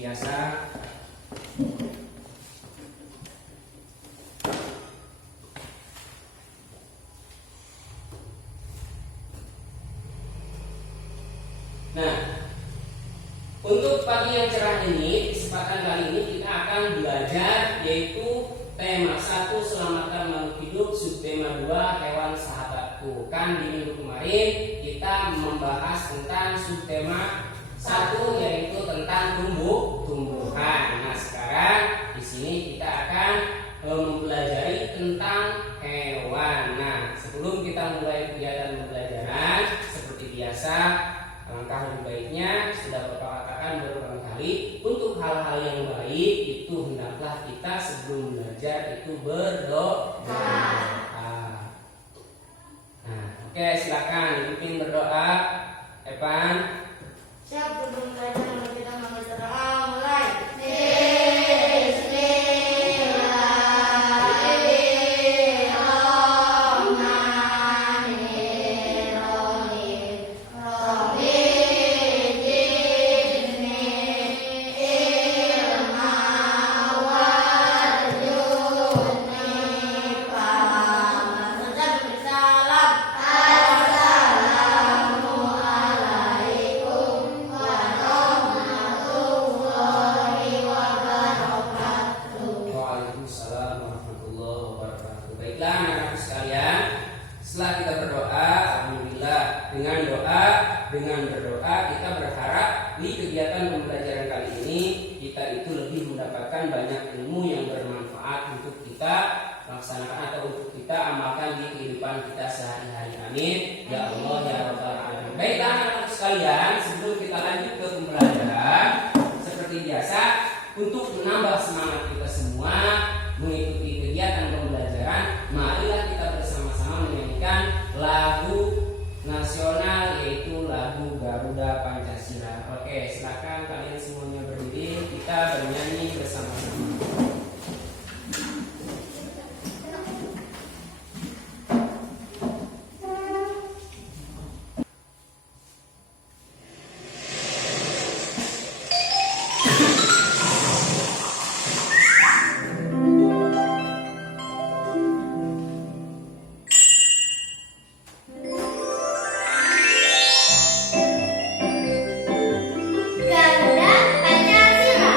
biasa. Nah, untuk pagi yang cerah ini, kesempatan kali ini kita akan belajar yaitu tema 1 selamatkan makhluk hidup, subtema 2 hewan sahabatku. Kan di minggu kemarin kita membahas tentang subtema 1 yaitu tentang tumbuhan. Nah, sekarang di sini kita akan mempelajari tentang hewan. Nah, sebelum kita mulai kegiatan pembelajaran seperti biasa, langkah lebih baiknya sudah Bapak katakan berulang kali, untuk hal-hal yang baik itu hendaklah kita sebelum belajar itu berdoa. Nah, oke, silakan dipimpin berdoa. Evan. Siap, sebelum belajar kita membaca doa mulai. Dengan berdoa kita berharap di kegiatan pembelajaran kali ini kita itu lebih mendapatkan banyak ilmu yang bermanfaat untuk kita laksanakan atau untuk kita amalkan di kehidupan kita sehari-hari. Amin ya Allah ya Rabbal alamin. Baiklah anak-anak sekalian, sebelum kita lanjut ke pembelajaran seperti biasa, untuk menambah semangat kita semua mengikuti kegiatan pembelajaran, marilah kita bersama-sama menyanyikan lagu nasional yaitu lagu Garuda Pancasila. Oke, silakan kalian semuanya berdiri, kita bernyanyi bersama-sama. Garuda Pancasila.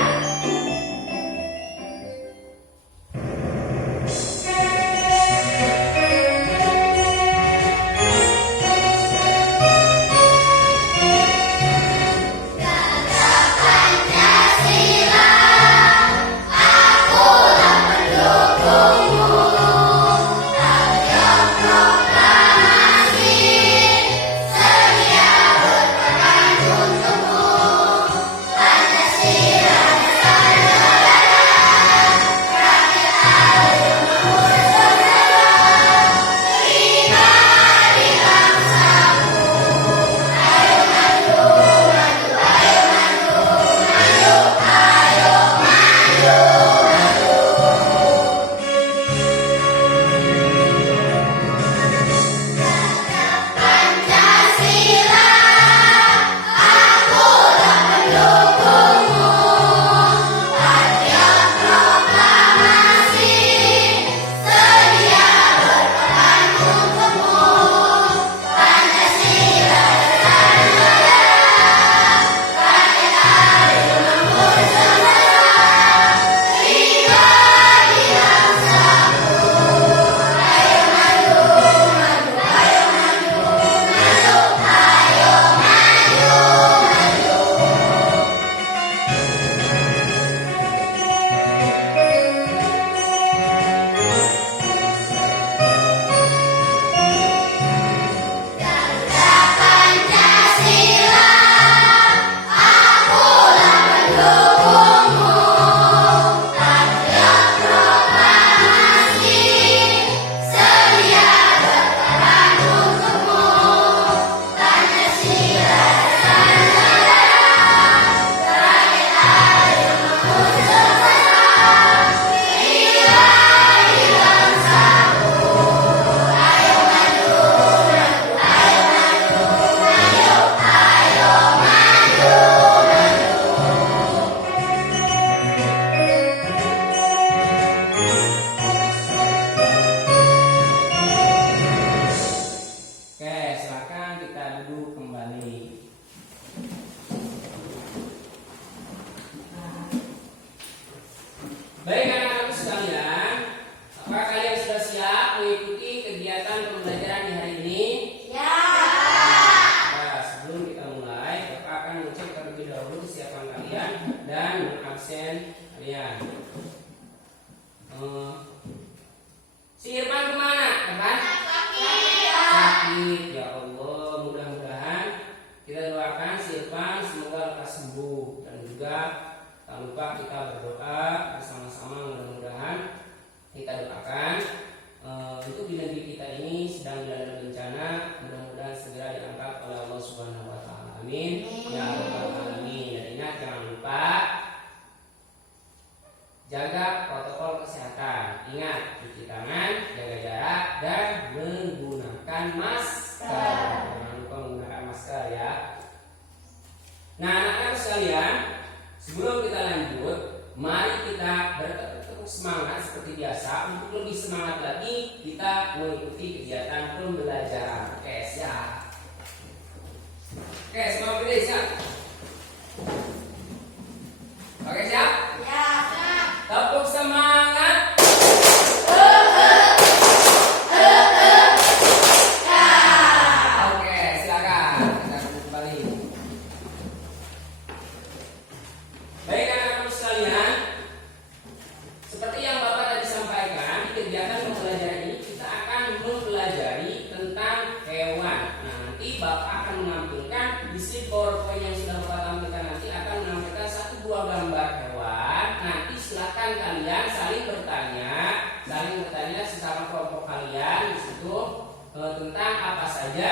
absen kalian. Si Irfan kemana? Irfan? Sakit. Ya Allah, mudah-mudahan kita doakan si Irfan semoga lekas sembuh, dan juga tak lupa kita berdoa bersama-sama, mudah-mudahan kita doakan untuk di negeri kita ini sedang dilanda bencana, mudah-mudahan segera diangkat oleh Allah Subhanahu wa taala. Amin. Ya rabbal alamin. Dan ingat, jangan lupa jaga protokol kesehatan. Ingat, cuci tangan, jaga jarak, dan menggunakan masker. Jangan lupa menggunakan masker ya. Nah, anak-anak sekalian, sebelum kita lanjut, mari kita bertekuk semangat seperti biasa. Untuk lebih semangat lagi, kita mengikuti kegiatan pembelajaran. Oke, siap. Oke, semua berdiri, siap. Oke, siap? Ya, siap. Tepuk semangat. Oke, silakan. Kita kembali. Baik anak-anak sekalian, seperti yang Bapak tadi sampaikan, di kegiatan pembelajaran ini kita akan mempelajari tentang hewan. Nah, nanti Bapak akan menampilkan di slide PowerPoint yang sudah Bapak tampilkan, nanti akan menampilkan satu buah gambar hewan. Nanti silakan kalian saling bertanya sesama kelompok kalian di situ tentang apa saja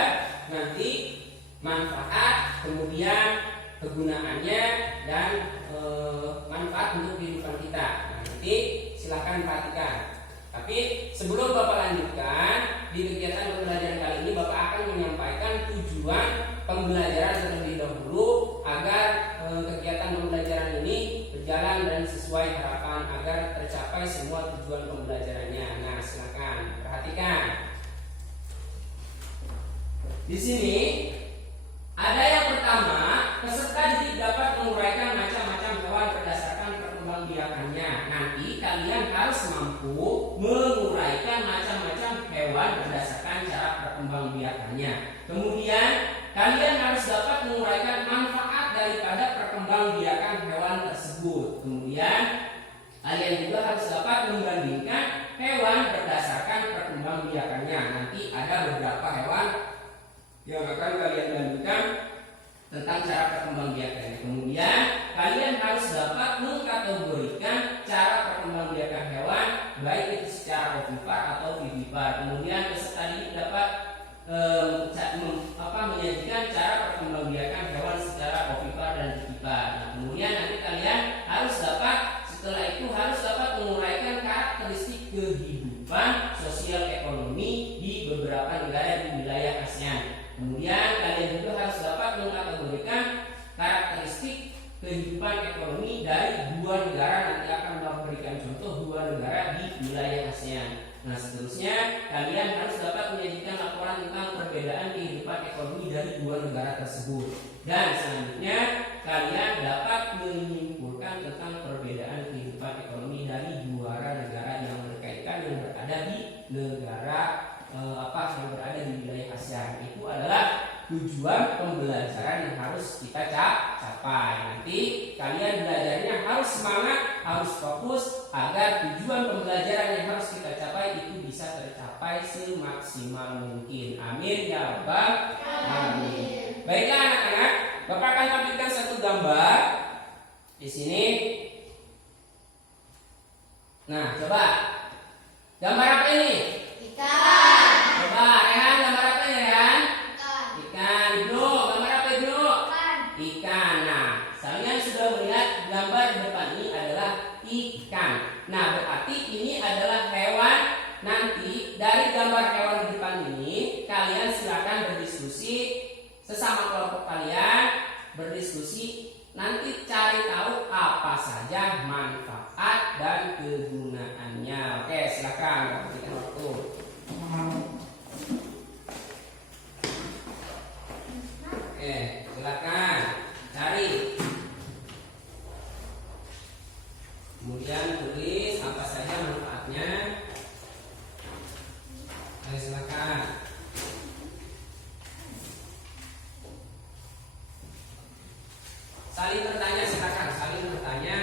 nanti manfaat, kemudian kegunaannya, dan manfaat untuk kehidupan kita. Nah, nanti silakan perhatikan. Tapi sebelum Bapak lanjutkan di kegiatan pembelajaran kali ini, Bapak akan menyampaikan tujuan pembelajaran terlebih dahulu agar kegiatan pembelajaran ini berjalan dan sesuai harapan, agar tercapai semua tujuan pembelajarannya. Nah, silakan perhatikan. Di sini ada yang pertama, peserta didik dapat menguraikan macam-macam hewan berdasarkan perkembangbiakannya. Nanti kalian harus mampu menguraikan macam-macam hewan berdasarkan cara perkembangbiakannya. Kemudian kalian harus dapat menguraikan manfaat daripada perkembangbiakan hewan tersebut. Kemudian kalian juga harus dapat membandingkan hewan berdasarkan perkembangbiakannya. Nanti ada beberapa hewan yang akan kalian bandingkan tentang cara perkembangbiakannya. Kemudian kalian harus dapat mengkategorikan cara perkembangbiakan hewan, baik itu secara ovipar atau vivipar. Kemudian peserta didik dapat menyajikan cara perkembangbiakan hewan secara ovipar dan vivipar. Nah, kemudian nanti kalian harus dapat, setelah itu harus dapat menguraikan karakteristik kehidupan sosial ekonomi di beberapa negara di wilayah ASEAN. Kemudian kalian juga harus dapat mengkategorikan karakteristik kehidupan ekonomi dari dua negara, nanti akan memberikan contoh dua negara di wilayah ASEAN. Nah, seterusnya kalian harus dapat menyajikan laporan tentang perbedaan kehidupan ekonomi dari dua negara tersebut. Dan selanjutnya kalian dapat menyimpulkan tentang perbedaan kehidupan ekonomi dari dua negara yang berkaitan yang berada di negara yang berada di wilayah ASEAN. Itu adalah tujuan pembelajaran yang harus kita capai. Nanti kalian belajarnya harus semangat, harus fokus agar tujuan pembelajaran yang harus kita capai itu bisa tercapai semaksimal mungkin. Amin ya rabbal alamin. Baiklah anak-anak, Bapak akan tampilkan satu gambar di sini. Nah, coba gambar apa ini? Ikan. Coba Rehan, gambar apa ini Rehan? Ikan. Ikan. Ibnu, gambar apa Ibnu? Ikan. Ikan. Nah, kalian sudah melihat gambar di depan ini adalah ikan. Nah, berarti ini adalah hewan. Nanti dari gambar hewan di depan ini kalian silakan berdiskusi sesama kelompok kalian, berdiskusi, nanti cari tahu apa saja manfaat dan kegunaannya. Oke, silakan berikan waktu. Oke, silakan cari. Kemudian tulis apa saja manfaatnya. Ayo silakan. Saling bertanya, silakan saling bertanya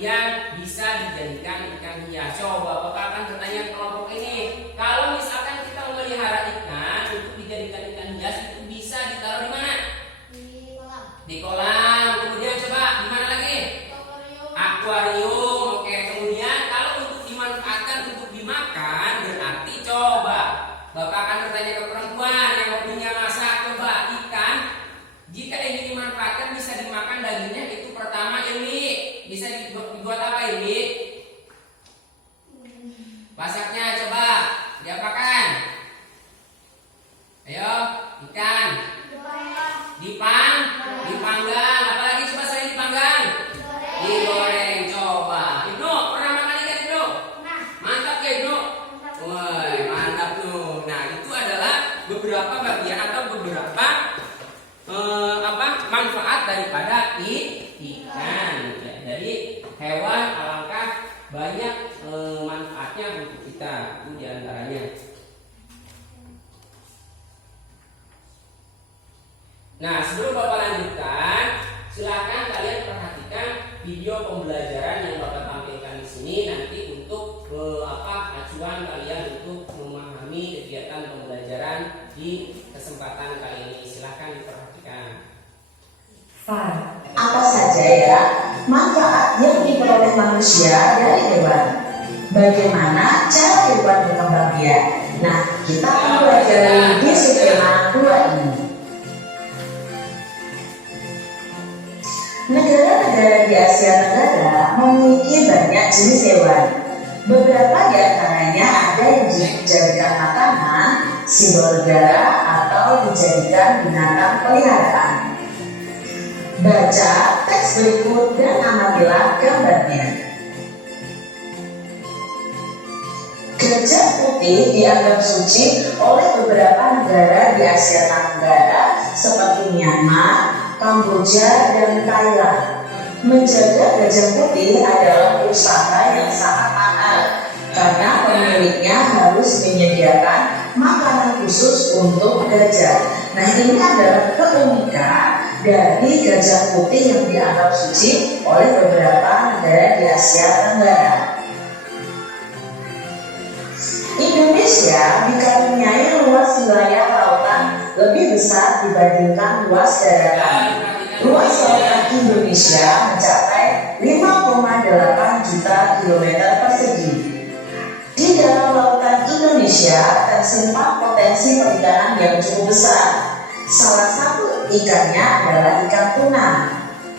kemudian bisa dijadikan ikan hias. Coba Bapak akan bertanya ke kelompok ini, kalau misalkan kita memelihara ikan untuk dijadikan ikan hias itu bisa ditaruh di mana? Di kolam. Di kolam. Kemudian coba di mana lagi? Akuarium. Akuarium. Oke, kemudian kalau untuk dimanfaatkan untuk dimakan berarti coba Bapak akan bertanya ke perempuan yang hobinya masak, coba ikan jika ingin dimanfaatkan bisa dimakan dagingnya itu pertama ini bisa dibuat apa ini? Masaknya coba diapakan? Ayo, ikan dipanggang, apalagi coba selain dipanggang? Digoreng. Coba Ibnu pernah makan ikan Ibnu? Mantap ya Ibnu? Woi, mantap tuh. Nah, itu adalah beberapa bagian atau beberapa manfaat daripada ikan. Jadi hewan alangkah banyak manfaatnya untuk kita. Itu diantaranya. Nah, sebelum Bapak lanjutkan, silakan kalian perhatikan video pembelajaran yang Bapak tampilkan di sini nanti untuk acuan kalian untuk memahami kegiatan pembelajaran di kesempatan kali ini. Silakan diperhatikan. Apa saja ya manfaat yang diperoleh manusia dari hewan? Bagaimana cara hewan berkembang biak? Nah, kita akan belajar di skema 2 ini. Negara-negara di Asia Tenggara memiliki banyak jenis hewan. Beberapa di antaranya ada yang dijadikan makanan, simbol negara, atau dijadikan binatang peliharaan. Baca teks berikut dan amatilah gambarnya. Gajah putih dianggap suci oleh beberapa negara di Asia Tenggara seperti Myanmar, Kamboja, dan Thailand. Menjaga gajah putih adalah usaha yang sangat mahal karena pemiliknya harus menyediakan makanan khusus untuk gajah. Nah, ini adalah keunikan dari gajah putih yang dianggap suci oleh beberapa negara di Asia Tenggara. Indonesia dikaruniai luas wilayah lautan lebih besar dibandingkan luas daratan. Luas lautan Indonesia mencapai 5,8 juta kilometer persegi. Di dalam lautan Indonesia tersimpan potensi perikanan yang cukup besar. Salah satu ikannya adalah ikan tuna.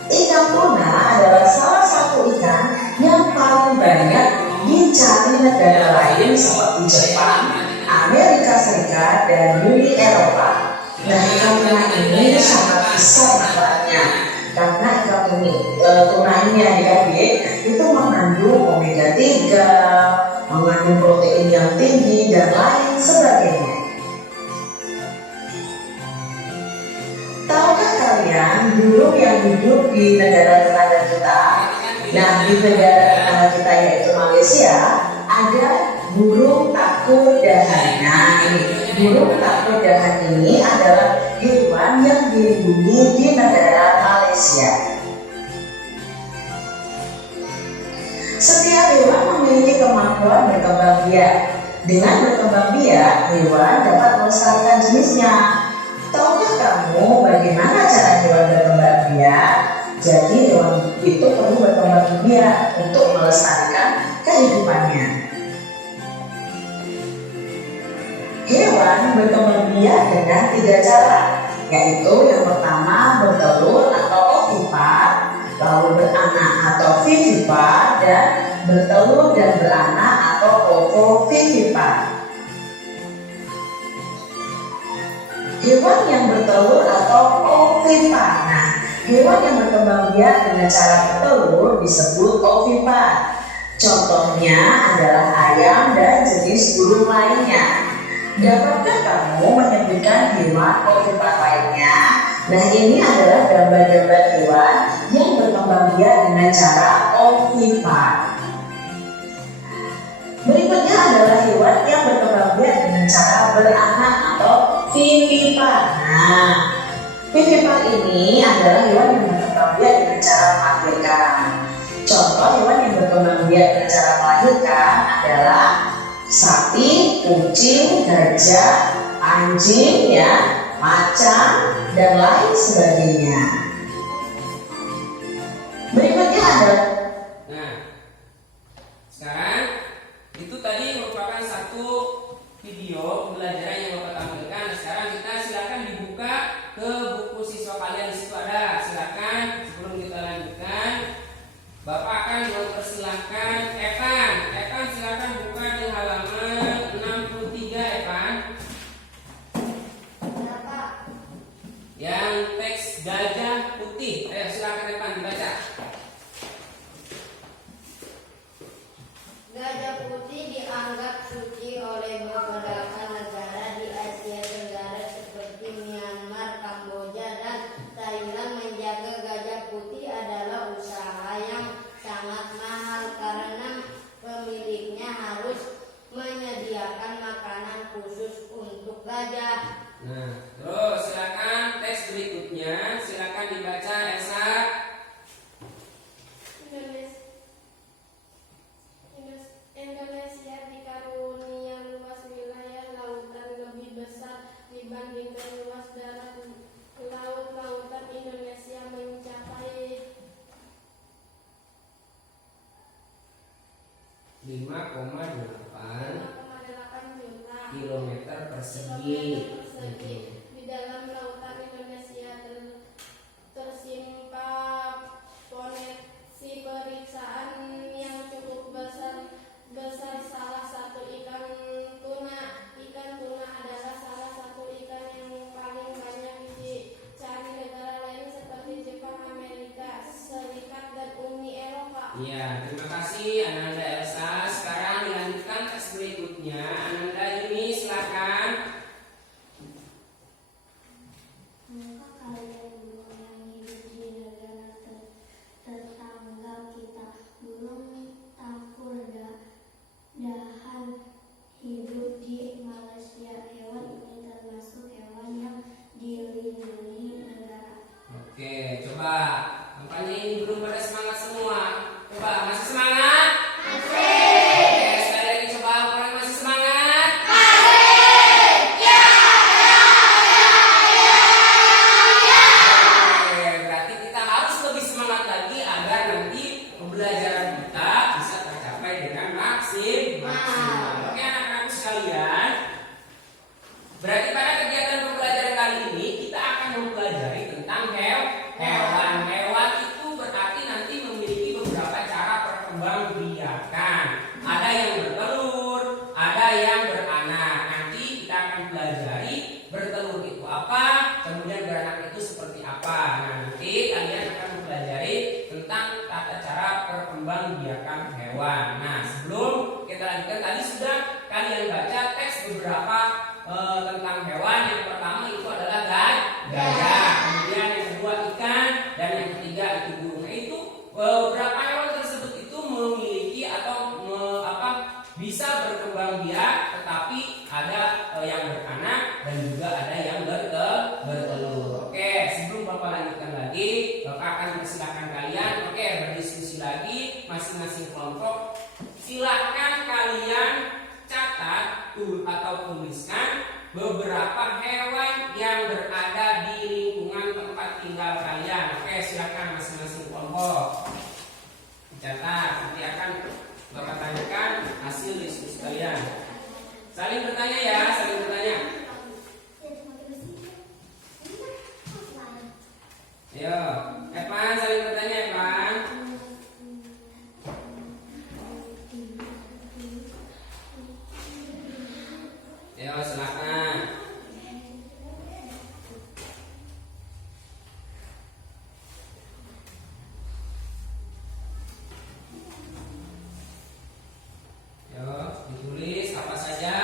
Ikan tuna adalah salah satu ikan yang paling banyak dicari negara lain seperti Jepang, Amerika Serikat, dan Uni Eropa. Nah, ikan tuna ini sangat besar manfaatnya karena ikan tuna ini adik-adik itu mengandung omega 3, mengandung protein yang tinggi, dan lain sebagainya. Tahukah kalian burung yang hidup di negara tetangga kita? Nah, di negara tetangga kita yaitu Malaysia ada burung takur dahan. Nah, ini burung takur dahan ini adalah hewan yang dilindungi di negara Malaysia. Setiap hewan memiliki kemampuan berkembang biak. Dengan berkembang biak, hewan dapat melestarikan jenisnya. Tahukah kamu bagaimana cara hewan berkembang biak? Jadi hewan itu perlu berkembang biak untuk melestarikan kehidupannya. Hewan berkembang biak dengan 3 cara, yaitu yang pertama bertelur atau ovipar, lalu beranak atau vivipar, dan bertelur dan beranak atau ovovivipar. Hewan yang bertelur atau ovipar. Nah, hewan yang berkembang biak dengan cara bertelur disebut ovipar. Contohnya adalah ayam dan jenis burung lainnya. Dapatkah kamu menyebutkan hewan ovipar lainnya? Nah, ini adalah gambar-gambar hewan yang berkembang biak dengan cara ovipar. Berikutnya adalah hewan yang berkembang biak dengan cara beranak atau vivipar. Nah, vivipar ini adalah hewan yang berkembang biak dengan cara melahirkan. Contoh hewan kemudian dengan cara melahirkan adalah sapi, kucing, gajah, anjing, ya, macan, dan lain sebagainya. Berikutnya ada. Nah, sekarang itu tadi merupakan satu video pembelajaran yang Bapak tampilkan. Sekarang kita silakan dibuka ke buku siswa kalian, di situ ada. Silakan sebelum kita lanjutkan, Bapak akan mempersilahkan Evan. Evan silakan buka di halaman 63, Evan. Berapa? Yang teks gajah putih. Ayo silakan Evan dibaca. Gajah putih dianggap suci oleh beberapa negara di Asia Tenggara seperti Myanmar, Kamboja, dan Thailand. Menjaga gajah putih adalah usaha yang sangat mahal karena pemiliknya harus menyediakan makanan khusus untuk gajah. Nah, terus silakan teks berikutnya, silakan dibaca Elsa. Indonesia dikarunia luas wilayah lautan lebih besar dibandingkan luas darat. Laut lautan Indonesia mencapai 5,8 5,8 juta kilometer persegi. kilometer persegi. Di dalam lautan Indonesia tersimpan potensi perikanan yang cukup besar. Salah satu ikan tuna. Ikan tuna adalah salah satu ikan yang paling banyak dicari negara lain seperti Jepang, Amerika Serikat, dan Uni Eropa. Iya, terima kasih Ananda Elsa. Sekarang dilanjutkan teks berikutnya. Ananda ini silakan. Maka kalian burung yang hidup di negara tetangga kita, burung tangkur dahan hidup di Malaysia. Hewan ini termasuk hewan yang dilindungi negara. Oke, coba. Tampaknya ini belum pada semangat semua. Coba, masih semangat? Masih. Oke, sekali lagi coba. Orang masih semangat? Oke, berarti kita harus lebih semangat lagi agar nanti pembelajaran kita bisa tercapai dengan maksimal. Oke, anak-anak sekalian. Berarti pada kegiatan pembelajaran kali ini kita akan mempelajari tentang hewan. Hewan itu berarti nanti memiliki beberapa cara perkembangbiakan. Ada yang bertelur, ada yang beranak. Nanti kita akan pelajari bertelur itu apa, kemudian beranak itu seperti apa. Nah, nanti kalian akan mempelajari tentang tata cara perkembangbiakan hewan. Nah, sebelum kita lanjutkan, tadi sudah kalian baca teks beberapa tentang hewan. Yang pertama itu adalah gajah, kemudian yang kedua ikan, dan yang ketiga itu burung. Nah, itu beberapa hewan tersebut itu memiliki atau bisa berkembang biak, tetapi ada yang beranak dan juga ada yang bertelur. Oke, sebelum Bapak lanjutkan lagi, Bapak akan mempersilahkan kalian berdiskusi lagi masing-masing kelompok. Silahkan kalian catat atau tuliskan beberapa hewan yang berada di lingkungan tempat tinggal kalian. Oke, silakan masing-masing kelompok catat. Nanti akan Bapak tanyakan hasil diskusi kalian. Saling bertanya ya, saling bertanya. Ayo, Evan, saling bertanya, Evan. Ayo, silakan. Ayo, ditulis apa saja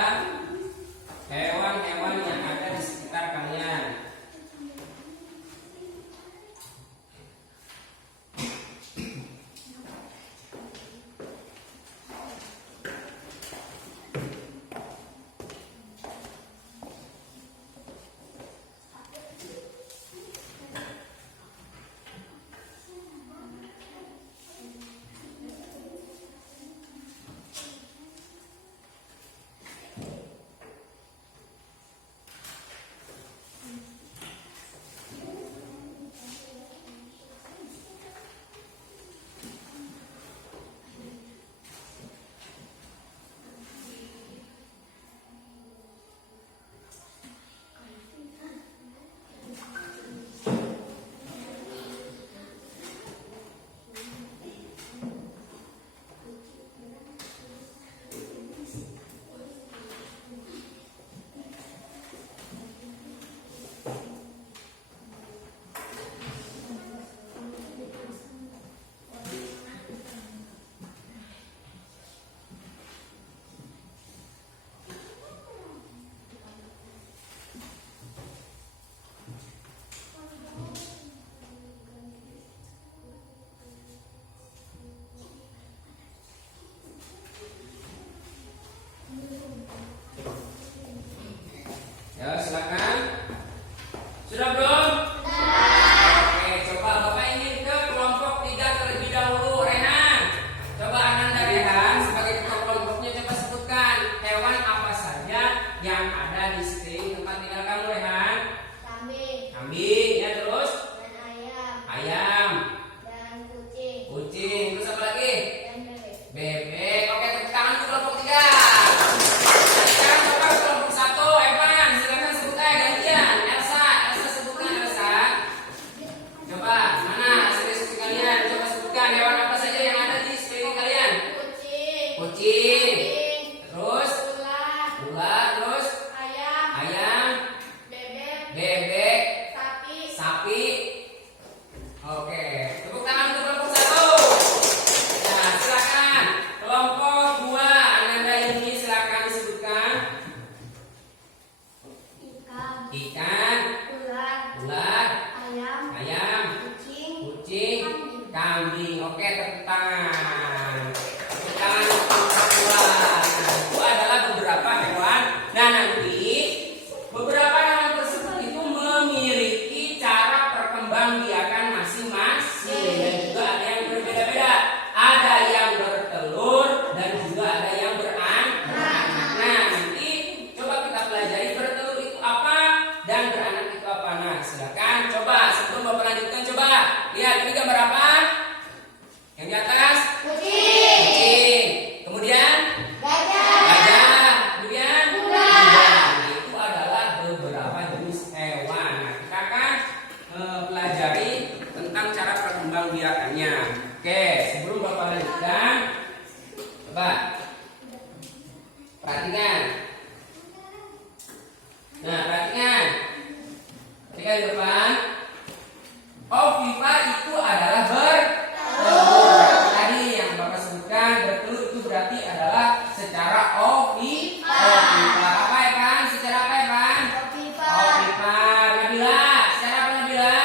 berarti adalah secara ovipar. Apa ya kan? Secara apa ya kan? Ovipar. Nabila, secara apa Nabila?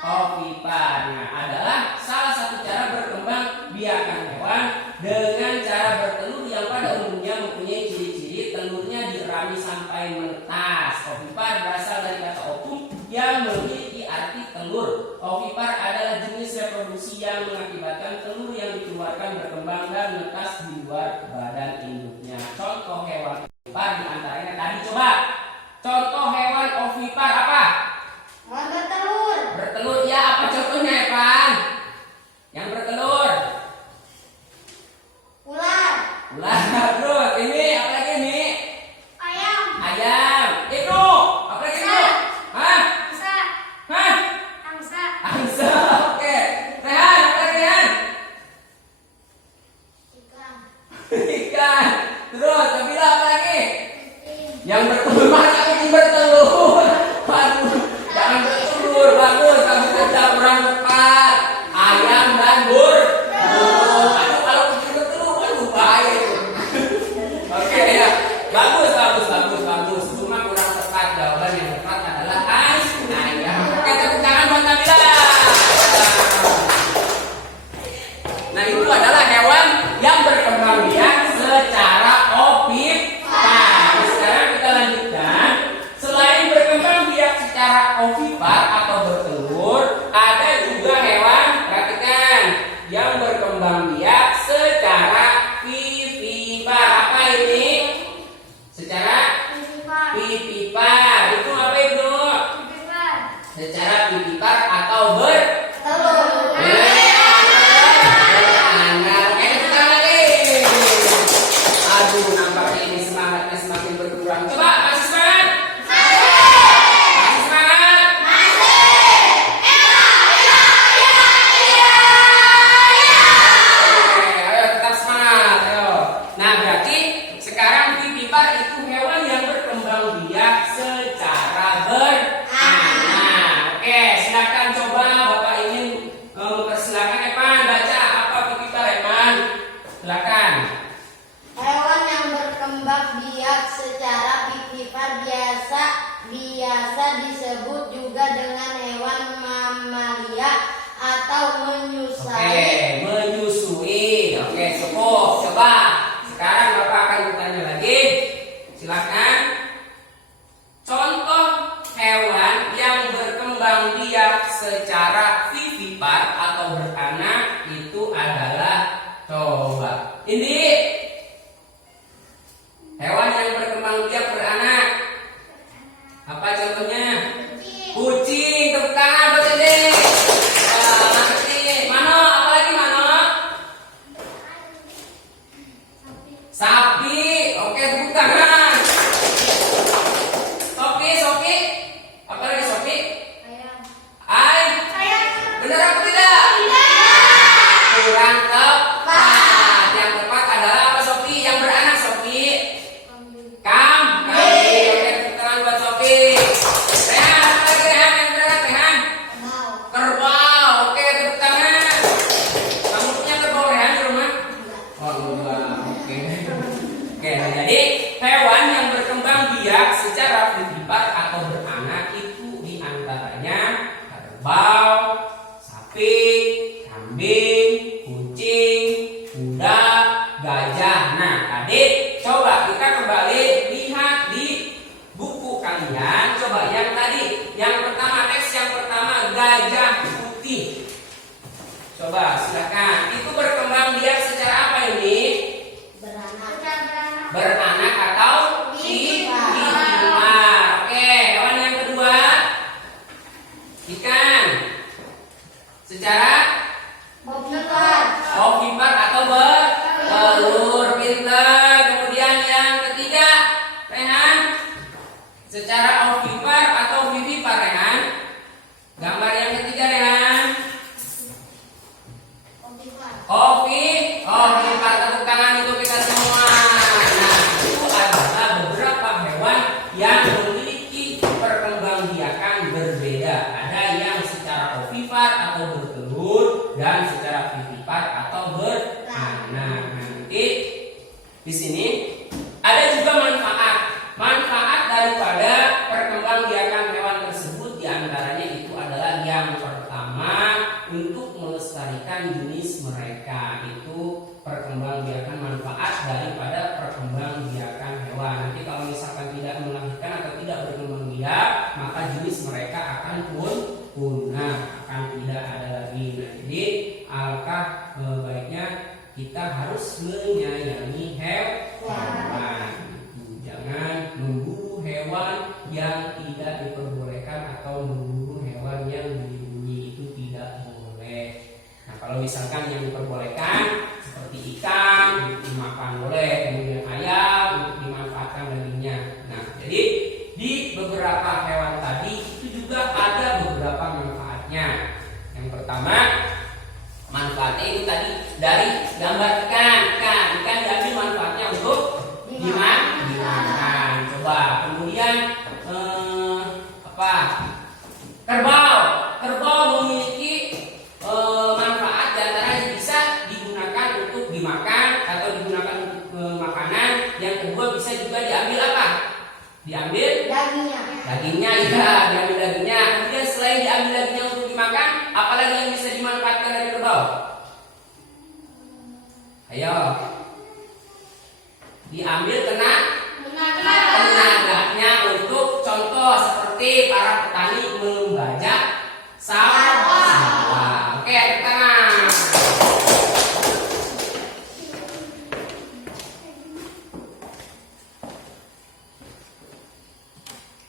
Ovipar. Nah, adalah salah satu cara berkembang biakan hewan dengan cara bertelur yang pada umumnya mempunyai ciri-ciri telurnya dirami sampai menetas. Ovipar berasal dari kata ovum yang memiliki arti telur. Ovipar adalah jenis reproduksi yang mengakibatkan telur yang dikeluarkan berkembang dan menetas di luar badan induknya. Contoh hewan ovipar diantaranya tadi coba. Contoh hewan ovipar apa? Hewan bertelur. Bertelur ya, apa contohnya Evan? Yang bertelur? Ular. Ular. Terus ini apa lagi nih? Ayam. Ayam. Itu apa lagi itu? Hah? Angsa. Hah? Angsa. Angsa. Oke. Rehan, apa lagi Rehan? Ikan. Ikan. Terus Nabila apa lagi? Kucing. Yang bertelur mana kucing bertelur? Bagus. Jangan bertelur. Bagus. Kamu kerja kurang tepat. Ayam dan burung. Aduh, kalau kucing bertelur, aduh bahaya itu. Oke ya. Bagus. Cuma kurang tepat. Jawaban yang tepat adalah ayam. Oke, tepuk tangan buat Nabila. Nah, itu adalah hewan yang berkembang biak secara ovipar. Sekarang kita lanjutkan. Selain berkembang biak secara ovipar atau bertelur, ada juga hewan, perhatikan, yang berkembang biak secara vivipar. Apa ini? Secara vivipar. Itu apa itu? Secara vivipar atau Telur. beranak. Oke, kita lagi. Aduh, nampaknya ini semangatnya semakin berkurang. Coba kasih semangat. Kasih semangat. Oke, ayo tetap semangat. Ayo. Nah, berarti sekarang vivipar itu hewan yang berkembang biak secara beranak. Oke, silakan coba Bapak ingin mempersilakan Evan baca apa vivipar Evan. Silakan. Hewan yang berkembang biak secara vivipar biasa disebut juga dengan hewan mamalia atau menyusui. Oke, menyusui. Oke, cukup. Coba. Sekarang Bapak akan bertanya lagi. Silakan. Contoh hewan yang berkembang biak secara vivipar atau beranak itu adalah coba. Ini hewan yang berkembang biak beranak. Apa contohnya? Kucing. Tepuk tangan buat ini. Mano, apa lagi Mano? Sapi. Oke, tepuk tangan. Sopi. Apa lagi Sopi? Benar apa tidak? Kurang tepat. Yang tepat adalah apa Sopi? Yang beranak Sopi? Kambing. Oke, tepuk tangan buat Sopi. Rehan, apa lagi Rehan? Yang beranak Rehan? Kerbau. Oke, tepuk tangan. Kamu punya kerbau Rehan di rumah? Oh enggak. Oke. Oke, nah, jadi hewan yang berkembang biak secara vivipar atau beranak itu diantaranya kerbau, sapi, kambing, kucing, kuda, gajah. Nah, adik, coba kita kembali lihat di buku kalian. Coba yang tadi, yang pertama teks yang pertama gajah putih. Coba silakan. Itu berkembang biak secara apa ini? Beranak atau vivipar. Oke, hewan yang kedua ikan. Secara ovipar atau bertelur. Pintar. Kemudian yang ketiga Rehan, secara ovipar atau vivipar Rehan? Gambar yang ketiga Rehan. Ovipar. Tepuk tangan untuk kita semua. Nah, itu adalah beberapa hewan yang memiliki perkembangbiakan berbeda. Ada yang secara ovipar atau bertelur dan secara vivipar atau beranak. Nanti Di sini ada juga manfaat. Manfaat daripada perkembangbiakan hewan tersebut diantaranya itu adalah yang pertama untuk melestarikan jenis mereka. Itu perkembangbiakan manfaat daripada perkembangbiakan hewan. Nanti kalau misalkan tidak melahirkan atau tidak berkembang biak, maka jenis mereka akan punah, akan tidak ada lagi. Nah, jadi alangkah baiknya kita harus menyayangi hewan. Jangan memburu hewan yang tidak diperbolehkan atau memburu hewan yang dilindungi, itu tidak boleh. Nah, kalau misalkan yang diperbolehkan seperti ikan dimakan boleh, kemudian ayam untuk dimanfaatkan dagingnya. Nah, jadi di beberapa hewan tadi itu juga ada beberapa manfaatnya. Yang pertama, manfaatnya itu tadi dari gambar ikan diambil manfaatnya untuk dimakan. Coba kemudian kerbau memiliki manfaat diantaranya bisa digunakan untuk dimakan atau digunakan untuk makanan. Yang kedua bisa juga diambil apa? Diambil dagingnya, ya, diambil dagingnya. Kemudian selain diambil dagingnya untuk dimakan, apalagi yang bisa dimanfaatkan dari kerbau? Ayo, diambil tenaganya untuk contoh seperti para petani membajak sawah. Oke, tepuk tangan.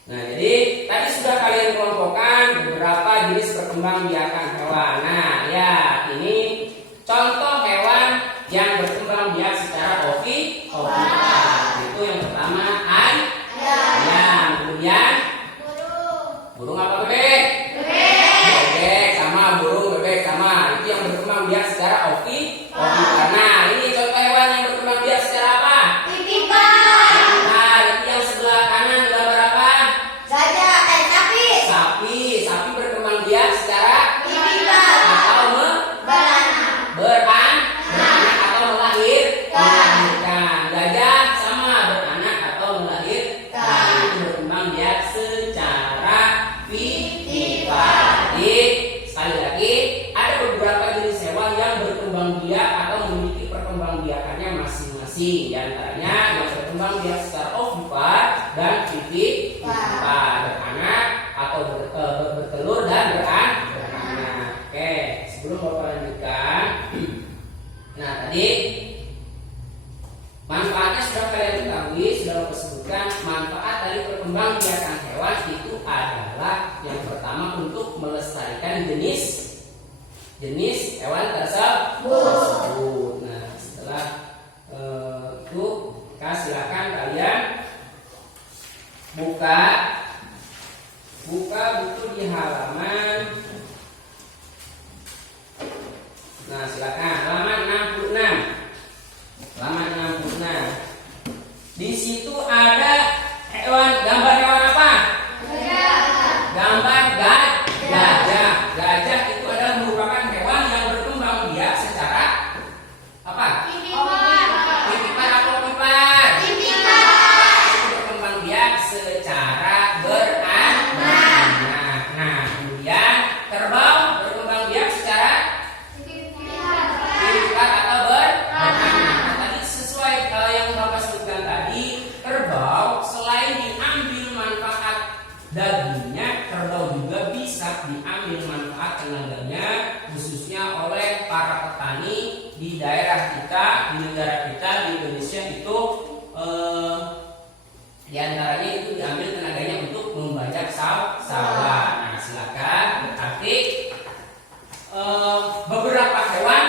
Nah, jadi tadi sudah kalian kelompokkan beberapa jenis perkembangbiakan hewan. Nah, ya, ini contoh hewan yang berkembang biak secara ovipaar. Itu yang pertama ayam, kemudian burung apa bebek? Bebek sama burung bebek sama. Itu yang berkembang biak secara ovipaar. Nah, ini contoh hewan yang berkembang biak secara apa? Nah, itu yang sebelah kanan gambar apa? Sapi berkembang biak secara atau beranak atau melahirkan. Gajah sama beranak atau melahirkan. Itu berkembang biak secara vivipaar. Jadi sekali lagi ada beberapa jenis hewan yang berkembang biak atau memiliki perkembangbiakannya masing-masing. Di antaranya yang berkembang biak secara ovipaar dan vivipaar, beranak atau bertelur dan beranak. Oke, sebelum Bapak lanjutkan. Nah, tadi manfaatnya sudah kalian ketahui, sudah Bapak sebutkan. Manfaat dari perkembangbiakan hewan itu adalah yang pertama untuk melestarikan jenis hewan tersebut. Nah, setelah itu silakan kalian buka buku di halaman. Nah, silakan halaman 66. Di situ ada gambar hewan apa? Gambar gajah. Gajah itu adalah merupakan hewan yang berkembang biak secara apa? Vivipaar atau ovipaar? Berkembang biak secara beranak. Nah, kemudian kerbau berkembang biak secara vivipaar atau beranak. Nah, tadi sesuai yang Bapak sebutkan tadi, kerbau selain diambil manfaat dagingnya, kerbau juga bisa diambil manfaat tenaganya, khususnya oleh para petani di daerah kita, di negara kita, di Indonesia itu diantaranya itu diambil tenaganya untuk membajak sawah. Nah, silakan berarti beberapa hewan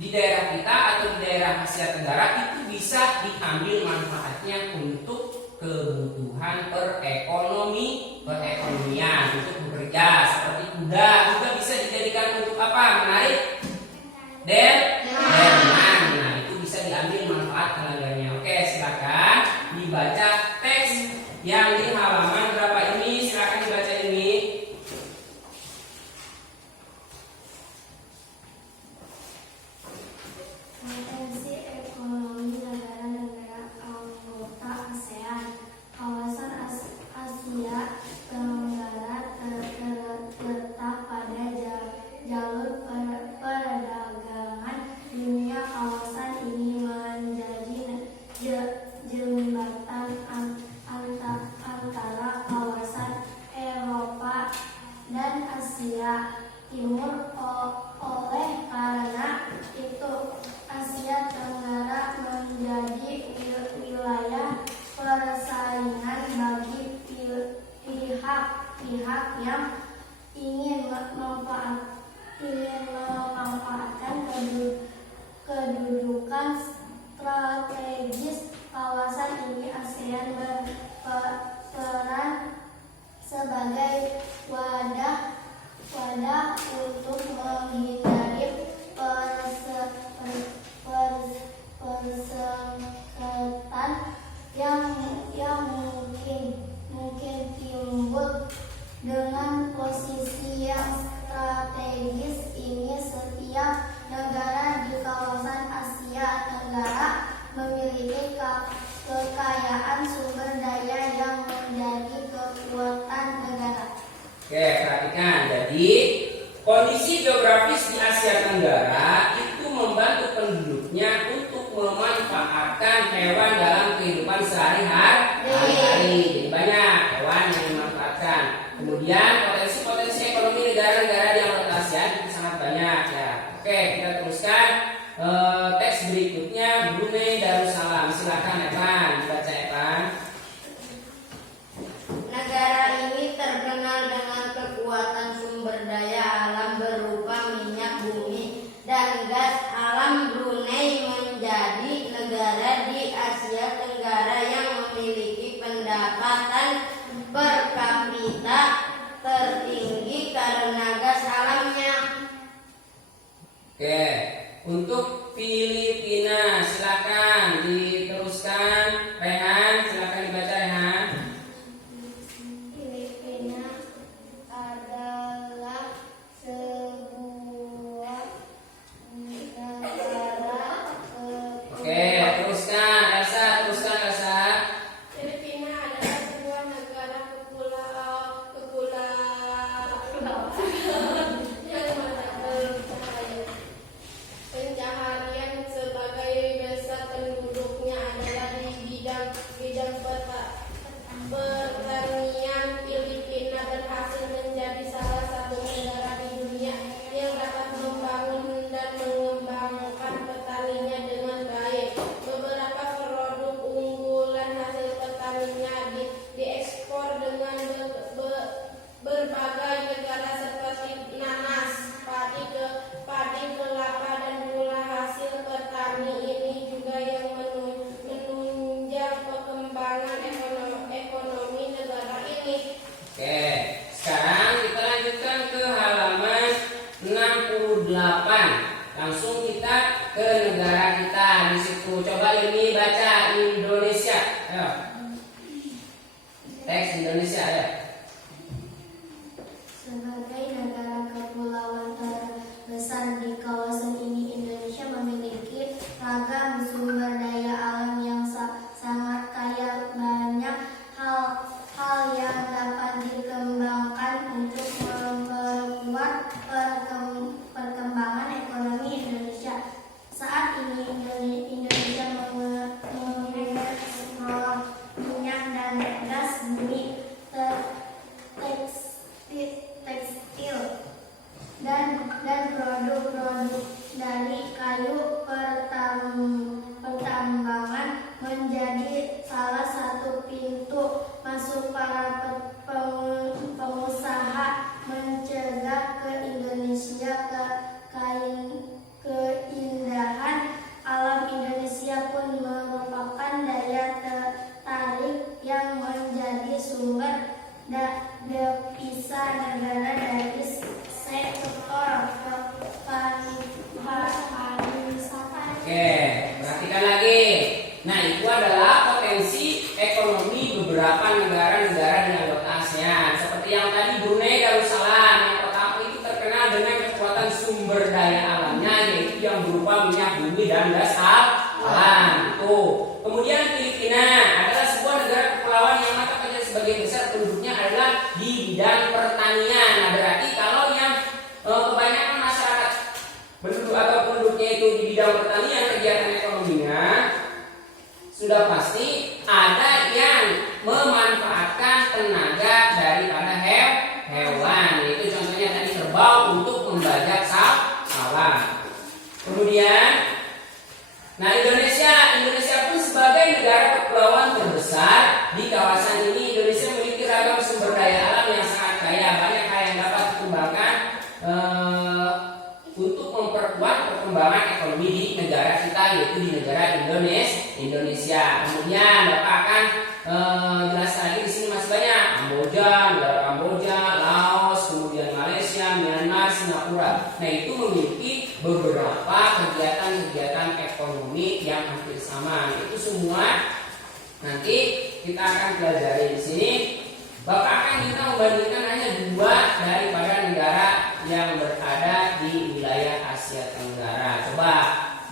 di daerah kita atau di daerah Asia Tenggara itu bisa diambil manfaatnya untuk kebutuhan perekonomian, untuk bekerja. Seperti kuda juga bisa dijadikan untuk apa? Menarik delman. Nah, itu bisa diambil manfaat tenaganya. Oke, silakan dibaca teks yang di halaman berapa ini? Silakan dibaca ini. Potensi ekonomi negara pendudukan strategis kawasan ini, ASEAN berperan sebagai wadah untuk menghindari persengketaan yang mungkin timbul. Dengan posisi yang strategis ini, setiap negara di kawasan Asia Tenggara memiliki kekayaan sumber daya yang menjadi kekuatan negara. Oke, perhatikan. Jadi, kondisi geografis di Asia Tenggara itu membantu penduduknya untuk memanfaatkan hewan dalam kehidupan sehari-hari. Jadi banyak hewan yang dimanfaatkan. Kemudian potensi ekonomi negara-negara di Anggota ASEAN itu sangat banyak ya. Oke, kita teruskan teks berikutnya, Brunei Darussalam. Silakan Evan, dibaca Evan. Negara ini terkenal dengan kekuatan sumber daya alam berupa minyak bumi dan gas alam. Brunei menjadi negara di Asia Tenggara yang memiliki pendapatan per kapita tertinggi karena gas alamnya. Oke, untuk Filipina silakan diteruskan. Rehan, silakan dibaca Rehan. Filipina adalah sebuah negara Oke, teruskan Elsa. Filipina adalah sebuah negara yang pencaharian sebagai besar penduduknya adalah di bidang pertanian. Filipina berhasil menjadi salah satu negara di dunia yang dapat membangun dan mengembangkan petaninya dengan baik. Beberapa produk unggulan hasil petaninya diekspor dengan berbagai negara seperti nanas, padi, kelapa, dan gula. Hasil petani ini juga yang menunjang perkembangan ekonomi negara ini. Oke, sekarang kita lanjutkan ke halaman 68. Langsung kita ke negara kita di situ. Coba ini baca Indonesia. Ayo. Teks Indonesia ya. Sebagai negara kepulauan terbesar di kawasan ini, Indonesia memiliki ragam sumber daya alam yang sangat kaya. Banyak hal yang dapat dikembangkan untuk memperkuat perkembangan ekonomi Indonesia. Saat ini Indonesia mengekspor minyak dan gas bumi, tekstil dan produk-produk dari kayu. Pertambangan menjadi salah satu pintu masuk para pengusaha mencegah ke Indonesia. Keindahan alam Indonesia pun merupakan daya tarik yang menjadi sumber devisa negara dari sektor pariwisata. Oke, perhatikan lagi. Nah, itu adalah potensi ekonomi beberapa negara-negara di anggota ASEAN. Seperti yang tadi Brunei Darussalam, yang pertama itu terkenal dengan kekuatan sumber daya alamnya, yaitu yang berupa minyak bumi dan gas alam. Kemudian Filipina adalah sebuah negara kepulauan yang mata sebagian besar penduduknya adalah di bidang pertanian. Nah, berarti kalau yang kebanyakan masyarakat penduduk atau penduduknya itu di bidang pertanian, kegiatan ekonominya sudah pasti ada yang memanfaatkan tenaga daripada hewan. Itu contohnya tadi kerbau untuk membajak sawah. Kemudian, nah Indonesia pun sebagai negara kepulauan terbesar di kawasan ini, Indonesia memiliki ragam sumber daya alam yang sangat kaya. Banyak hal yang dapat dikembangkan untuk memperkuat perkembangan ekonomi di negara kita yaitu di negara Indonesia. Kemudian Bapak akan jelaskan lagi di sini masih banyak. Negara Kamboja, Laos, kemudian Malaysia, Myanmar, Singapura. Nah, itu memiliki beberapa kegiatan-kegiatan ekonomi yang hampir sama. Itu semua nanti kita akan pelajari di sini. Bapak akan kita membandingkan hanya 2 daripada negara yang berada di wilayah Asia Tenggara. Coba,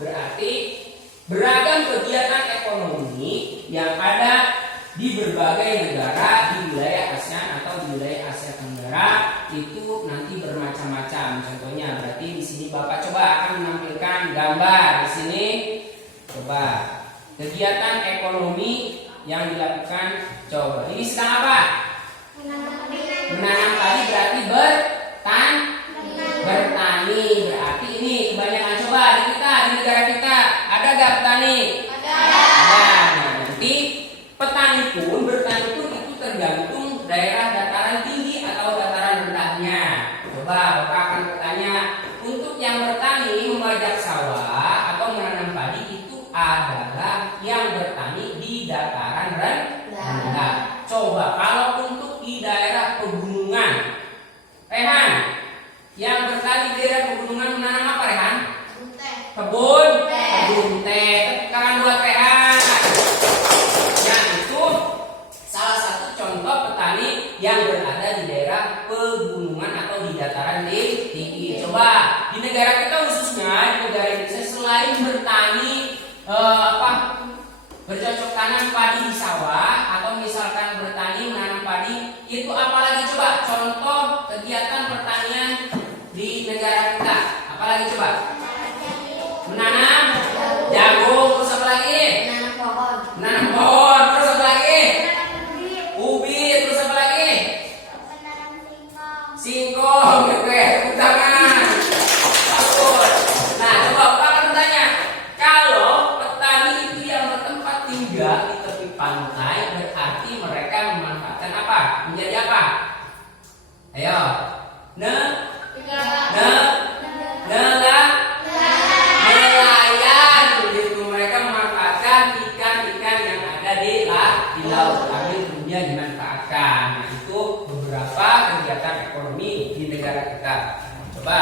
berarti beragam kegiatan ekonomi yang ada di berbagai negara di wilayah ASEAN atau di wilayah Asia Tenggara itu nanti bermacam-macam. Contohnya, berarti di sini Bapak coba akan menampilkan gambar di sini. Coba kegiatan ekonomi yang dilakukan. Coba ini sedang apa? Menanam padi, berarti bertani. Berarti ini kebanyakan. Coba di negara kita ada gak petani? Ada. Nah, nanti petani pun bertani pun itu tergantung daerah dataran tinggi atau dataran rendahnya. Coba Bapak akan bertanya, untuk yang bertani membajak sawah atau menanam padi itu adalah yang bertani di dataran rendah. Coba kalau untuk di daerah pegunungan, Rehan, yang bertani di daerah pegunungan menanam apa, Rehan? Kebun teh. Sekarang buat Rehan. Yang itu salah satu contoh petani yang berada di daerah pegunungan atau di dataran tinggi. Coba di negara kita khususnya di negara Indonesia, selain bertani bercocok tanam padi di sawah atau misalkan bertani menanam padi, itu apalagi coba contoh kegiatan pertanian di negara kita? Apalagi coba? Menanam jagung, terus apa lagi? Menanam pohon, terus apa lagi? Ubi, terus apa lagi? Singkong, tepuk tangan. Bagus. Nah, coba Bapak akan bertanya, kalau petani itu yang bertempat tinggal di tepi pantai, berarti mereka memanfaatkan apa? Menjadi apa? Ayo. Nelayan. Gitu. Mereka memanfaatkan ikan-ikan yang ada di laut, ambil kemudian dimanfaatkan. Nah, itu beberapa kegiatan ekonomi di negara kita. Coba,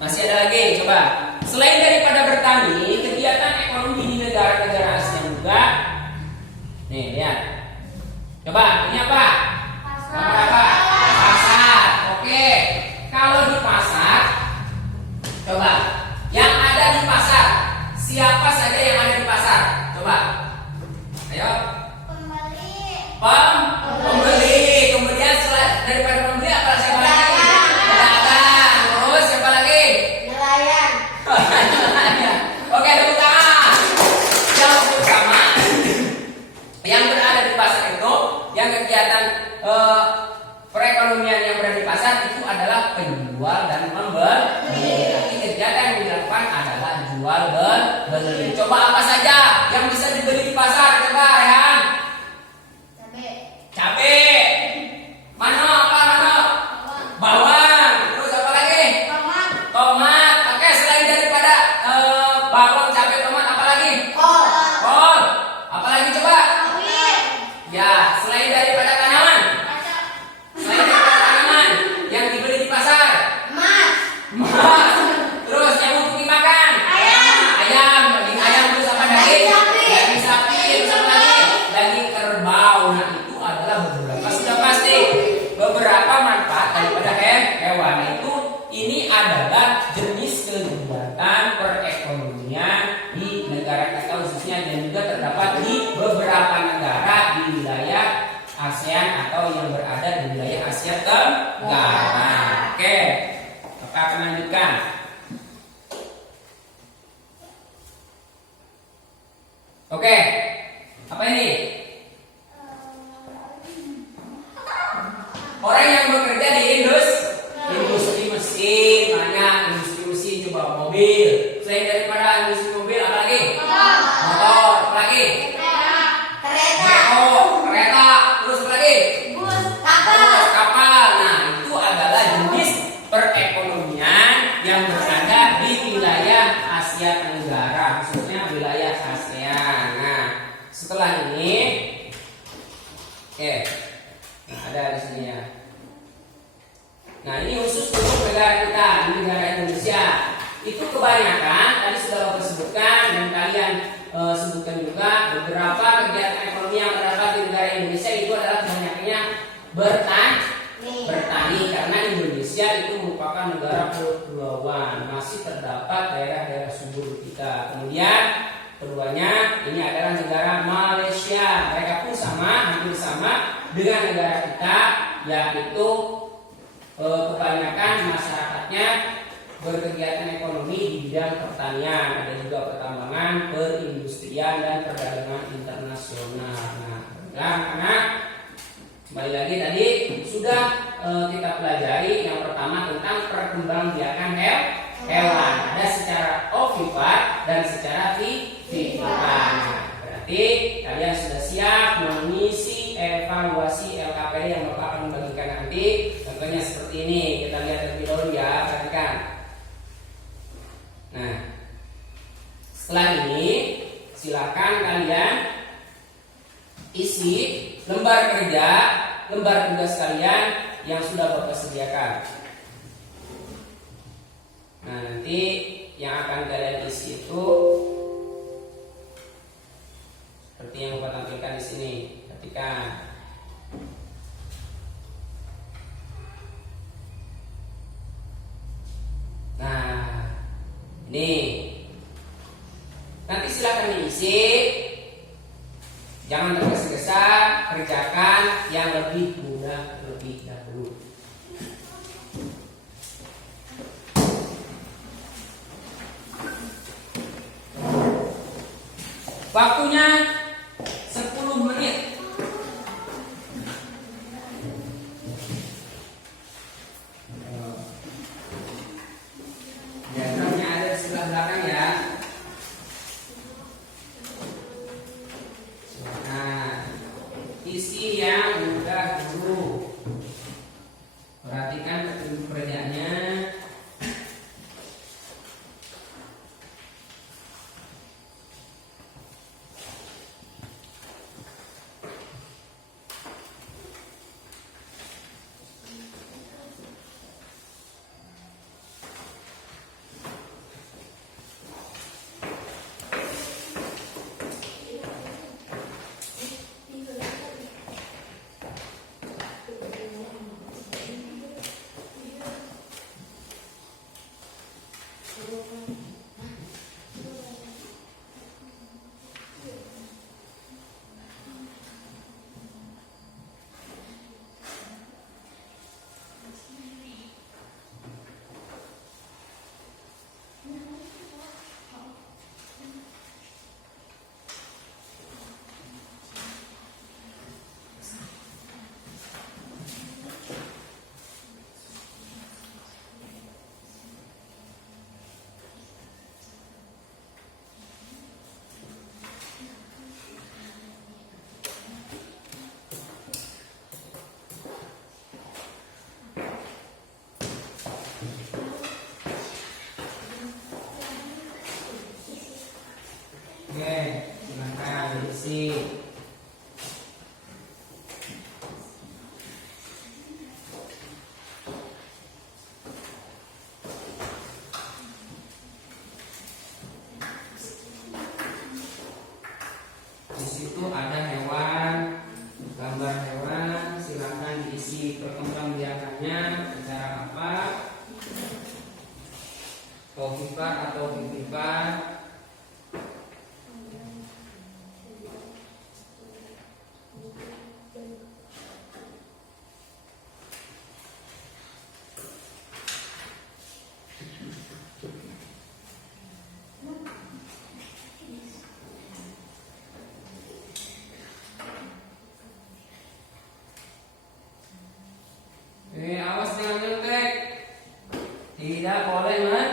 masih ada lagi. Coba, selain daripada bertani, kegiatan ekonomi di negara-negara Asia juga. Nih, lihat. Coba, ini apa? Gambar apa? Pasar. Oke. Kalau di pasar, coba, yang ada di pasar, siapa saja yang ada di pasar? Coba. Ayo. Pembeli. Kemudian daripada pembeli apa siapa lagi? Pedagang. Terus siapa lagi? Nelayan. Oke, tepuk tangan. Yang pertama, yang berada di pasar itu, yang kegiatan perekonomian yang berada di pasar itu adalah penjual dan membeli. Jadi kegiatan yang dilakukan adalah jual beli. Coba apa saja yang bisa dibeli di pasar? Coba, Rehan. Cabai. Mana? Bawang. Terus apa lagi? Tomat. Oke, selain daripada bawang, cabai, tomat, apa lagi? Kol. Apa lagi coba? Ya, selain daripada tanaman. Selain daripada tanaman yang dibeli di pasar. Emas. Terus yang untuk dimakan. Ayam. Daging ayam, terus apa daging? Daging sapi. Terus apa lagi? Daging kerbau. Nah, itu adalah sudah pasti beberapa manfaat daripada hewan. Itu ini adalah jenis kegiatan perekonomian di negara kita khususnya, dan juga terdapat di beberapa negara di wilayah ASEAN atau yang berada di wilayah Asia Tenggara. Oke, Bapak akan lanjutkan. Oke, apa ini? Orang yang bekerja di industri mesin, banyak industri mesin, coba mobil. Selain daripada industri mobil, apa lagi? Motor, apa lagi? Kereta, terus apa lagi? Kapal. Nah, itu adalah jenis perekonomian yang berada di wilayah Asia Tenggara, khususnya setelah ini, oke, nah ada di sini ya. Nah ini khusus untuk negara kita, negara Indonesia. Itu kebanyakan tadi sudah Bapak sebutkan dan kalian sebutkan juga beberapa kegiatan ekonomi yang terdapat di negara Indonesia itu adalah banyaknya bertani karena Indonesia itu merupakan negara kepulauan, masih terdapat daerah-daerah subur kita. Kemudian keduanya ini adalah negara Malaysia, mereka pun sama, hampir sama dengan negara kita, yaitu kebanyakan masyarakatnya berkegiatan ekonomi di bidang pertanian, ada juga pertambangan, perindustrian dan perdagangan internasional. Nah, anak-anak, kembali lagi tadi sudah kita pelajari yang pertama tentang perkembangbiakan hewan. Ada secara ovipar dan secara vivipar. Berarti kalian sudah siap mengisi evaluasi LKPD yang Bapak akan membagikan nanti. Contohnya seperti ini, kita lihat terlebih dahulu ya, perhatikan. Nah, setelah ini silakan kalian isi lembar kerja, lembar tugas kalian yang sudah Bapak sediakan. Nah, nanti yang akan kalian isi itu seperti yang Bapak tampilkan di sini. Perhatikan. Nah, ini nanti silakan diisi. Jangan tergesa-gesa, kerjakan yang lebih mudah terlebih dahulu. Waktunya 10 menit. Diagramnya ada di sebelah belakang ya. Nah, isi yang mudah dulu. Perhatikan petunjuk kerjanya. Oke, silakan diisi. Di situ ada hewan, gambar hewan, silakan diisi perkembangbiakannya, cara apa, ovipar atau vivipar. Awas jangan nyontek. Tidak boleh nyontek.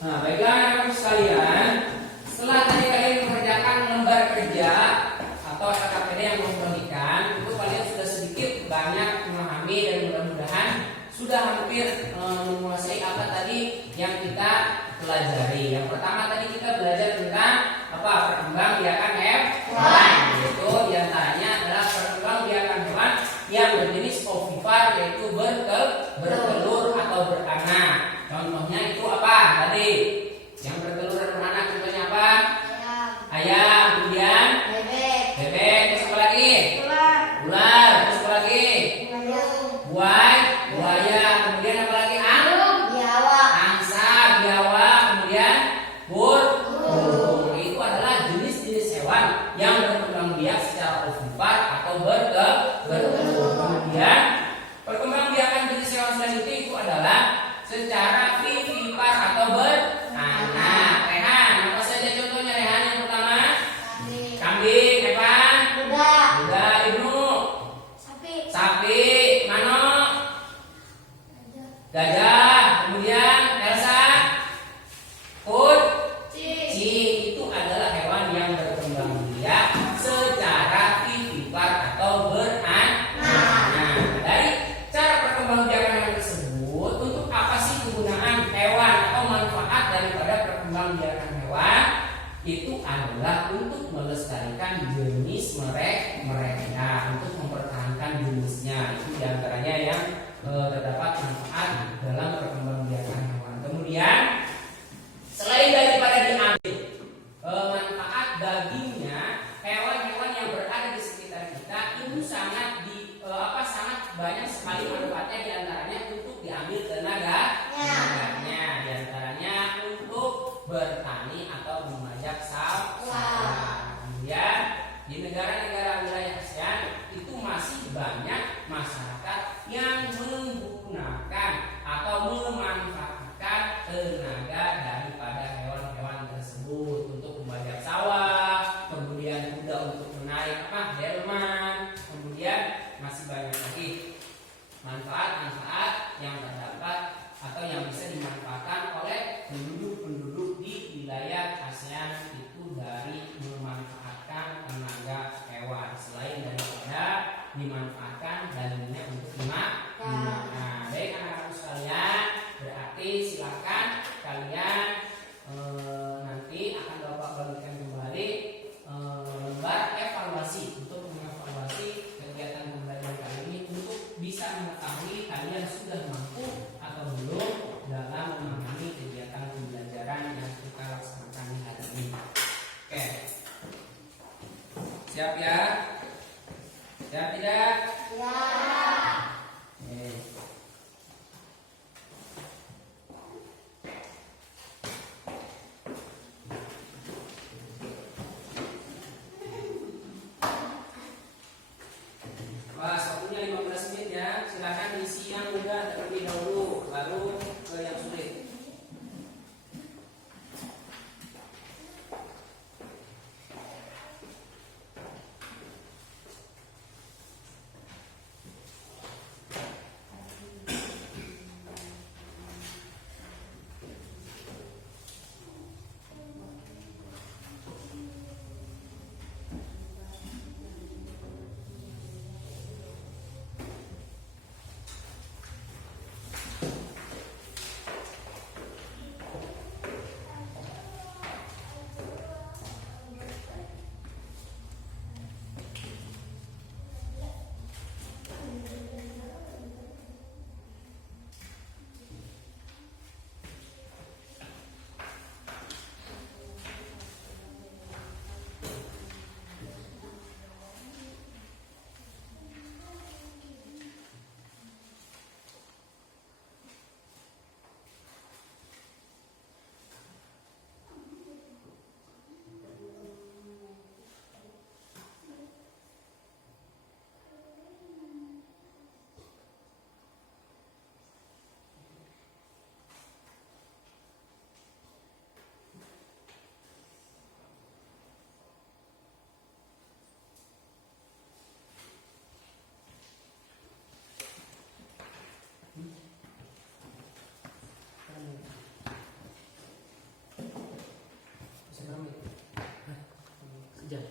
Nah, baiklah anak-anak sekalian, setelah tadi kalian mengerjakan lembar kerja atau KKPD yang memperhatikan, itu kalian sudah sedikit banyak memahami dan mudah-mudahan sudah hampir menguasai apa tadi yang kita pelajari. Yang pertama tadi kita belajar tentang apa? Perkembangbiakan hewan. Yaitu diantaranya adalah perkembangbiakan hewan yang berjenis ovipar, yaitu bertelur atau beranak. Contohnya itu apa tadi? Yang bertelur dan beranak contohnya apa? Ayam. Kemudian bebek. Terus apa lagi? Ular. Terus apa lagi? Buaya. Kemudian apa lagi? Angsa, biawak. Kemudian burung. Itu adalah jenis-jenis hewan yang berkembang biak secara ovipar atau bertelur. Kemudian perkembangbiakan jenis hewan selanjutnya itu adalah secara vivipar atau beranak. Rehan, apa saja contohnya Rehan? Yang pertama kambing. Evan? Kuda. Ibnu? Sapi. Mano? Gajah. Kemudian Elsa? Kucing. Itu adalah hewan yang berkembang biak secara vivipar atau beranak. Nah, dari cara perkembangbiakan hewan tersebut, untuk apa sih kegunaan hewan atau manfaat daripada perkembangbiakan hewan? Itu adalah untuk melestarikan jenis mereka, untuk mempertahankan jenisnya. Itu diantaranya yang terdapat manfaat dalam perkembangbiakan hewan. Kemudian selain daripada diambil manfaat dagingnya, hewan-hewan yang berada di sekitar kita itu sangat sangat banyak sekali manfaatnya. Diantaranya untuk diambil tenaganya, diantaranya untuk bertani atau memajak sawah. Kemudian di negara-negara wilayah ASEAN itu masih banyak masyarakat yang menggunakan atau memanfaatkan tenaga daripada hewan-hewan tersebut untuk membajak sawah, kemudian kuda untuk menarik delman, kemudian masih banyak lagi manfaat-manfaat yang terdapat atau yang bisa dimanfaatkan oleh penduduk-penduduk di wilayah ASEAN itu dari memanfaatkan tenaga hewan, selain daripada dimanfaatkan dagingnya untuk dimakan. Baik anak-anak sekalian, berarti silakan kalian nanti akan Bapak bagikan kembali lembar evaluasi untuk mengevaluasi kegiatan pembelajaran kali ini untuk bisa mengetahui kalian sudah mampu atau belum dalam memahami kegiatan pembelajaran yang kita laksanakan hari ini. Oke, siap ya? Siap tidak? Oke. Waktunya 15 menit ya. Silakan diisi yang mudah terlebih dahulu, baru ke yang sulit. Sejam.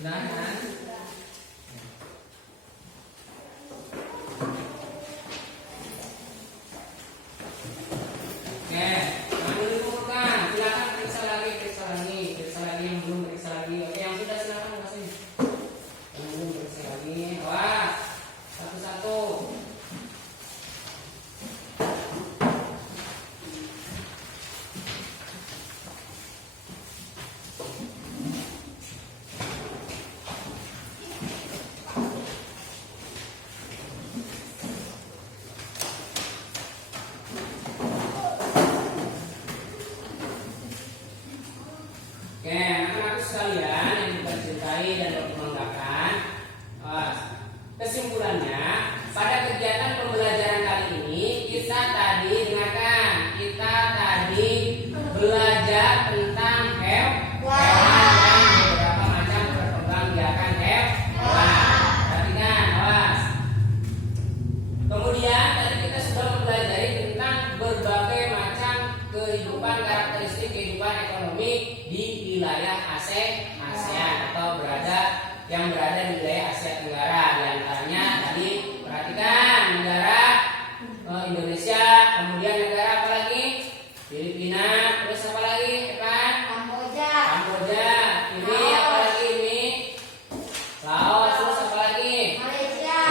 Sudah kan? Oke, yang belum dikumpulkan, silakan periksa lagi yang belum periksa lagi. Oke, yang sudah silakan kasih. Yang belum periksa lagi, awas, satu-satu. Oke, anak-anak sekalian yang kita cintai dan membanggakan, kesimpulannya pada kegiatan pembelajaran kali ini kita tadi dengarkan, kita tadi belajar tentang hewan dan beberapa macam perkembangbiakan hewan. Perhatikan, awas. Kemudian tadi kita sudah mempelajari tentang berbagai macam kehidupan, karakteristik kehidupan ekonomi di wilayah ASEAN atau yang berada di wilayah Asia Tenggara. Di antaranya tadi perhatikan negara Indonesia, kemudian negara apa lagi? Filipina, terus apa lagi? Kan? Kamboja. Ini apa lagi ini? Laos, terus apa lagi? Malaysia.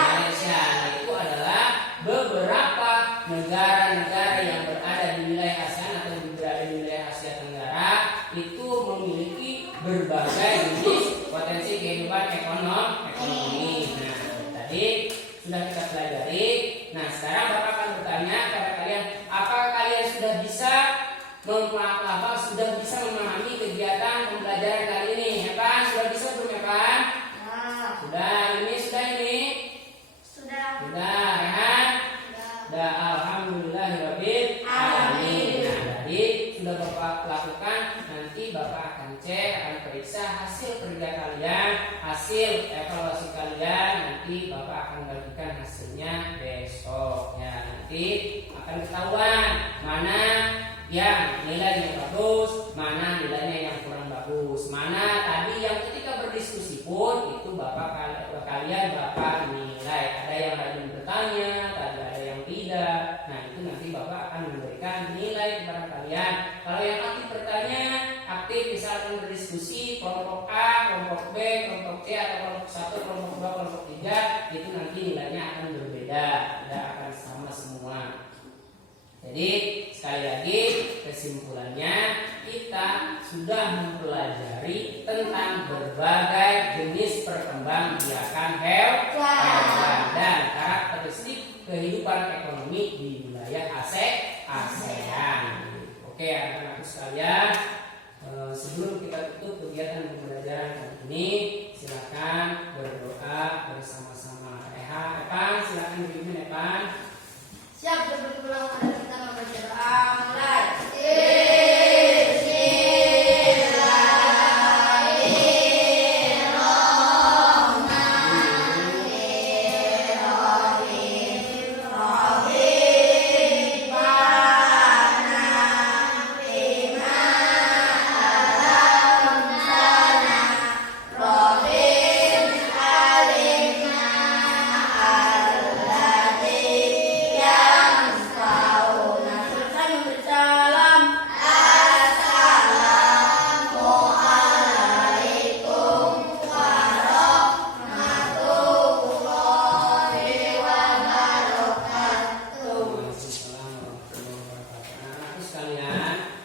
Nah, itu adalah beberapa negara-negara yang berada di wilayah ASEAN atau berada di wilayah Asia Tenggara itu memiliki berbagai jenis potensi kehidupan ekonomi. Nah, tadi sudah kita pelajari. Nah, sekarang Bapak akan bertanya kepada kalian, apakah kalian sudah bisa memahami kegiatan pembelajaran kali ini? Ya kan? Sudah bisa belum ya kan? Sudah ini. Sudah ya kan? Sudah, alhamdulillahirabbil alamin. Nah, jadi sudah Bapak lakukan, nanti Bapak akan cek, akan periksa hasil kerja kalian, hasil evaluasi kalian nanti Bapak akan bagikan hasilnya besok ya. Nanti akan ketahuan mana yang nilainya bagus, mana nilainya yang kurang bagus, mana tadi yang ketika berdiskusi pun itu kalian Bapak nilai. Ada yang rajin bertanya, ada yang tidak. Nah itu nanti Bapak akan memberikan nilai kepada kalian. Kalau yang aktif bertanya, aktif misalkan berdiskusi kelompok A, kelompok B, kelompok C atau kelompok 1, kelompok 2, kelompok 3, itu nanti nilainya akan berbeda, tidak akan sama semua. Jadi sekali lagi kesimpulannya kita sudah mempelajari tentang berbagai jenis perkembangbiakan hewan dan karakteristik kehidupan ekonomi di wilayah ASEAN. Oke anak-anak sekalian, sebelum kita tutup kegiatan pembelajaran kali ini, silakan berdoa bersama-sama. Epan, silakan dipimpin Epan. Siap berpulang pada kita membaca doa mulai.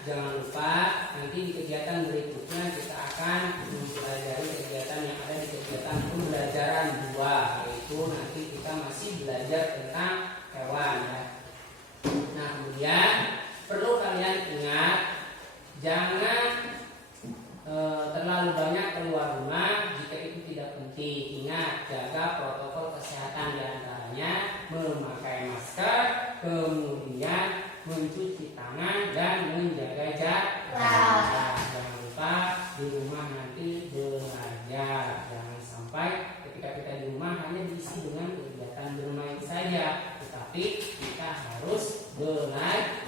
Jangan lupa nanti di kegiatan berikutnya kita akan mempelajari kegiatan yang ada di kegiatan pembelajaran 2, yaitu nanti kita masih belajar tentang hewan ya. Nah kemudian perlu kalian ingat, jangan terlalu banyak keluar rumah jika itu tidak penting. Ingat, jaga protokol kesehatan, diantaranya memakai masker, kemudian mencuci tangan dan menjaga jarak. Jangan lupa di rumah nanti belajar. Jangan sampai ketika kita di rumah hanya diisi dengan kegiatan bermain saja, tetapi kita harus belajar.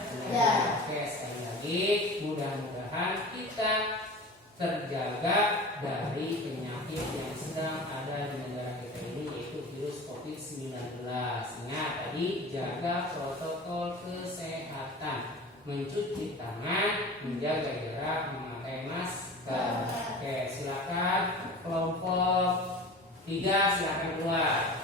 Oke, sekali lagi mudah-mudahan kita terjaga dari penyakit yang sedang ada di negara kita ini, yaitu virus COVID-19. Ingat tadi, jaga protokol kesehatan, mencuci tangan, menjaga jarak, memakai masker. Oke, silakan kelompok 3 silakan keluar.